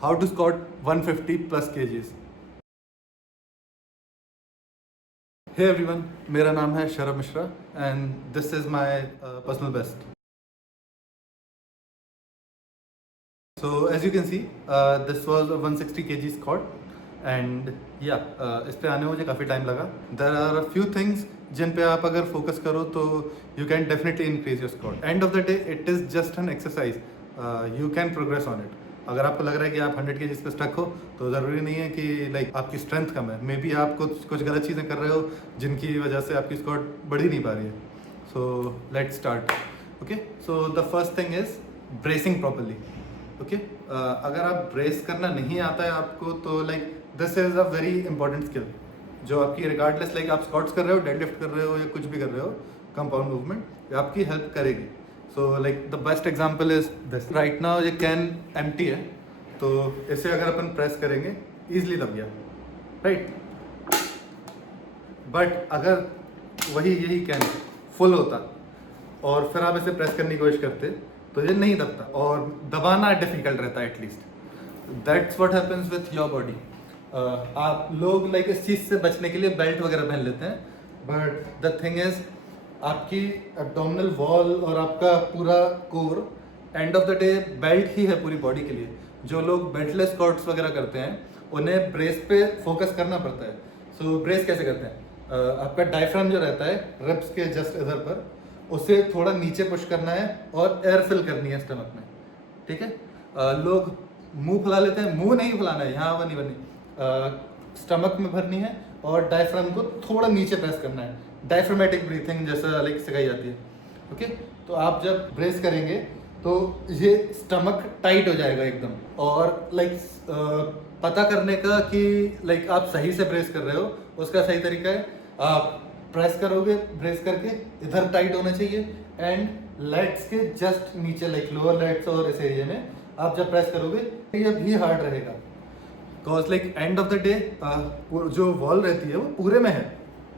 how to squat 150 plus kgs. Hey everyone, मेरा नाम है Sharabha Mishra and this is my personal best. So as you can see, this was a 160 kg squat and इस पे आने में मुझे काफ़ी टाइम लगा. There are a few things जिन पे आप अगर फोकस करो तो you can definitely increase your squat. End of the day, it is just an exercise. You can progress on it. अगर आपको लग रहा है कि आप 100 kg पे स्टक हो तो ज़रूरी नहीं है कि आपकी स्ट्रेंथ कम है. मे बी आप कुछ गलत चीज़ें कर रहे हो जिनकी वजह से आपकी स्क्वाट बढ़ ही नहीं पा रही है. So let's start. Okay, so the first thing is bracing properly. Okay, अगर आप ब्रेस करना नहीं आता है आपको तो this is a very important skill जो आपकी रिगार्डलेस आप स्क्वाट्स कर रहे हो, डेडलिफ्ट कर रहे हो या कुछ भी कर रहे हो, कंपाउंड मूवमेंट आपकी हेल्प करेगी. So the best example is this. Right now ये कैन एम्प्टी है तो इसे अगर अपन प्रेस करेंगे ईजिली दब गया, राइट. बट अगर यही कैन फुल होता और फिर आप इसे प्रेस करने की कोशिश करते तो ये नहीं दबता और दबाना डिफिकल्ट रहता है at least. That's what happens with your body. आप लोग इस चीज़ से बचने के लिए बेल्ट वगैरह पहन लेते हैं, बट द थिंग इज आपकी एब्डोमिनल वॉल और आपका पूरा core end of the day belt ही है पूरी बॉडी के लिए. जो लोग बेल्टलेस स्क्वाट्स वगैरह करते हैं उन्हें ब्रेस पे फोकस करना पड़ता है. सो ब्रेस कैसे करते हैं? आपका डायफ्राम जो रहता है रिब्स के जस्ट इधर पर, उसे थोड़ा नीचे पुश करना है और एयर फिल करनी है स्टमक में. ठीक है, लोग मुंह फुला लेते हैं. मुंह नहीं फुलाना है, यहाँ नहीं बननी. स्टमक में भरनी है और डायफ्राम को थोड़ा नीचे प्रेस करना है. डायफ्रामेटिक ब्रीथिंग जैसा सिखाई जाती है. ओके, तो आप जब ब्रेस करेंगे तो ये स्टमक टाइट हो जाएगा एकदम. और पता करने का कि आप सही से ब्रेस कर रहे हो उसका सही तरीका है आप प्रेस करोगे, ब्रेस करके इधर टाइट होना चाहिए एंड लेट्स के जस्ट नीचे लोअर लेट्स और इस एरिया में आप जब प्रेस करोगे ये भी हार्ड रहेगा. Because and of the day जो वॉल रहती है वो पूरे में है,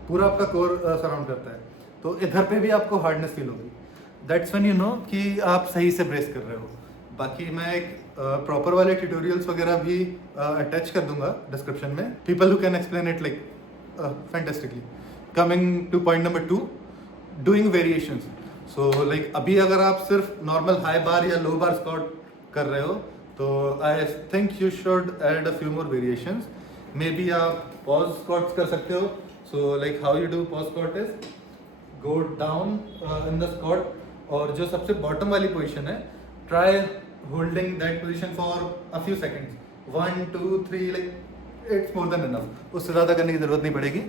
पूरा आपका कोर सराउंड करता है, तो इधर पे भी आपको हार्डनेस फील होगी. दैट्स व्हेन यू नो कि आप सही से ब्रेस कर रहे हो. बाकी मैं एक प्रॉपर वाले ट्यूटोरियल्स वगैरह भी अटैच कर दूंगा डिस्क्रिप्शन में. People who can explain it fantastically. Coming to point number 2, doing variations. So अभी अगर आप सिर्फ नॉर्मल हाई बार या लो बार स्क्वाट कर रहे हो तो I think you should add a few more variations. May be आप पॉज स्क्वाट्स कर सकते हो. So how you do pause squat is go down in the squat और जो सबसे बॉटम वाली पोजिशन है try holding that position for a few seconds. 1 2 3 it's more than enough. उससे ज़्यादा करने की ज़रूरत नहीं पड़ेगी.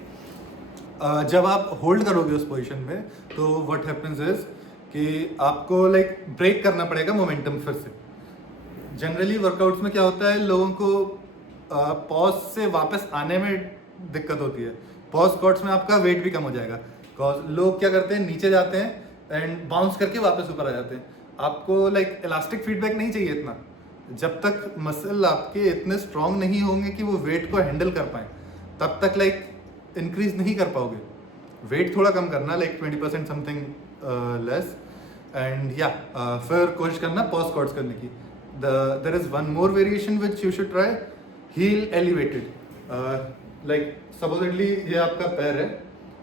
जब आप होल्ड करोगे उस पोजीशन में तो व्हाट हैपेंस इज कि आपको ब्रेक करना पड़ेगा मोमेंटम फिर से. जनरली वर्कआउट्स में क्या होता है, लोगों को पॉज से वापस आने में दिक्कत होती है. पॉज स्क्वाट्स में आपका वेट भी कम हो जाएगा. बिकॉज लोग क्या करते हैं, नीचे जाते हैं एंड बाउंस करके वापस ऊपर आ जाते हैं. आपको इलास्टिक फीडबैक नहीं चाहिए इतना. जब तक मसल आपके इतने स्ट्रांग नहीं होंगे कि वो वेट को हैंडल कर पाए तब तक इंक्रीज नहीं कर पाओगे. वेट थोड़ा कम करना 20% समथिंग लेस एंड फिर कोशिश करना पॉज स्क्वाट्स करने की. There is one more variation which you should try, heel elevated. Supposedly ये आपका पैर है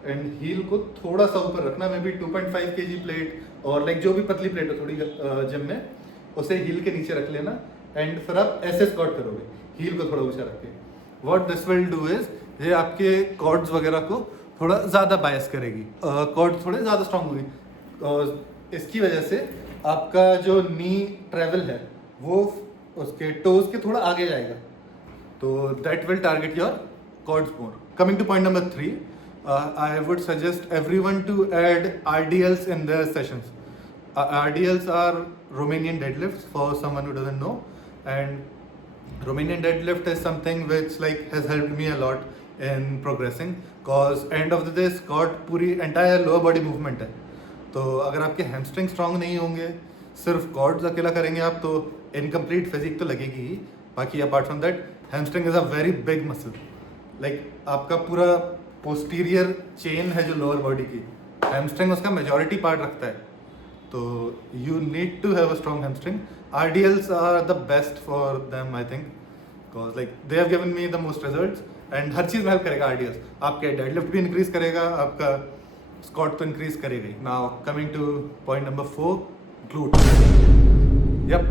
एंड हील को थोड़ा सा ऊपर रखना. मे बी 2.5 kg प्लेट और जो भी पतली प्लेट हो थोड़ी जिम में, उसे हील के नीचे रख लेना एंड फिर आप ऐसे स्क्वाट करोगे हील को थोड़ा ऊंचा रख के. What this will do is ये आपके कॉर्ड्स वगैरह को थोड़ा ज़्यादा बायस करेगी. कॉर्ड्स थोड़े ज़्यादा स्ट्रांग होंगे और इसकी वजह से आपका जो नी ट्रेवल है वो उसके टोज के थोड़ा आगे जाएगा. तो that will target your quads more. Coming to point number 3, I would suggest everyone to add RDLs in their sessions. RDLs are Romanian deadlifts for someone who doesn't know, and Romanian deadlift is something which has helped me a lot in progressing, cause end of the day squat पूरी entire lower body movement है. तो अगर आपके hamstring strong नहीं होंगे, सिर्फ quads अकेला करेंगे आप तो incomplete physique तो लगेगी ही. बाकी apart from that, hamstring is a very big muscle. आपका पूरा posterior chain है जो lower body की, hamstring उसका majority part रखता है. तो you need to have a strong hamstring. RDLs are the best for them, I think, because like they have given me the most results. And हर चीज़ में help करेगा RDLs. आपके deadlift भी increase करेगा, आपका squat तो इंक्रीज करेगा ही. Now coming to point number 4, glutes. Yep,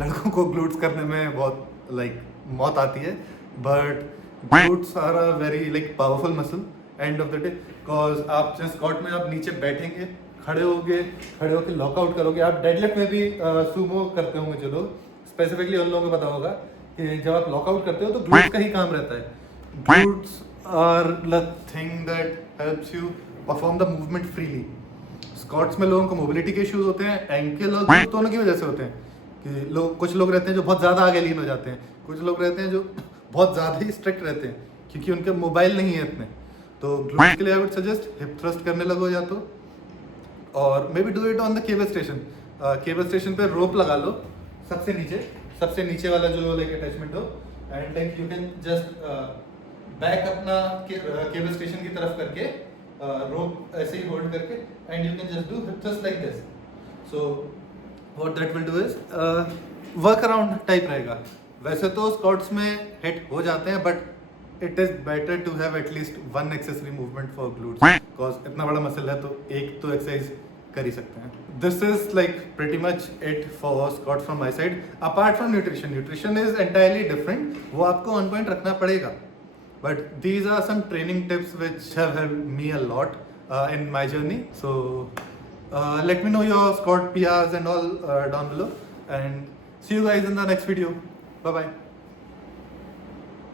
लड़कों को glutes करने में बहुत like मौत आती है, but glutes are a very like powerful muscle end of the day, cause आप जैसे स्क्वाट में आप नीचे बैठेंगे, खड़े होके लॉकआउट करोगे. आप डेडलिफ्ट में भी सुमो करते होंगे जो लोग, स्पेसिफिकली उन लोगों को पता होगा कि जब आप लॉकआउट करते हो तो ग्लूट्स का ही काम रहता है. Glutes are the thing that helps you perform the movement freely. Squats में लोगों को मोबिलिटी के इश्यूज होते हैं, एंकल और ग्लूट दोनों की वजह से होते हैं. कि कुछ लोग रहते हैं जो बहुत ज़्यादा आगे लीन हो जाते हैं, कुछ लोग रहते हैं जो बहुत ज़्यादा ही स्ट्रिक्ट रहते हैं क्योंकि उनके मोबाइल नहीं है इतने. तो ग्लूट्स के लिए आई वुड सजेस्ट हिप थ्रस्ट करने लगो या तो, और may be do it on the cable station. Cable station पे रोप लगा लो सबसे नीचे वाला जो लाइक अटैचमेंट हो, and like you can just back अपना केबल स्टेशन की तरफ करके रोप ऐसे ही होल्ड करके, and you can just do hip thrust like this. So what that will do is work around type रहेगा. वैसे तो स्क्वाट्स में हिट हो जाते हैं, but it is better to have at least one accessory movement for glutes, because इतना बड़ा muscle है तो एक तो एक्सरसाइज कर ही सकते हैं. This is like pretty much it for squats from my side. Apart from nutrition is entirely different, वो आपको ऑन पॉइंट रखना पड़ेगा. But these are some training tips which have helped me a lot in my journey. So let me know your squat PRs and all down below, and see you guys in the next video. Bye bye.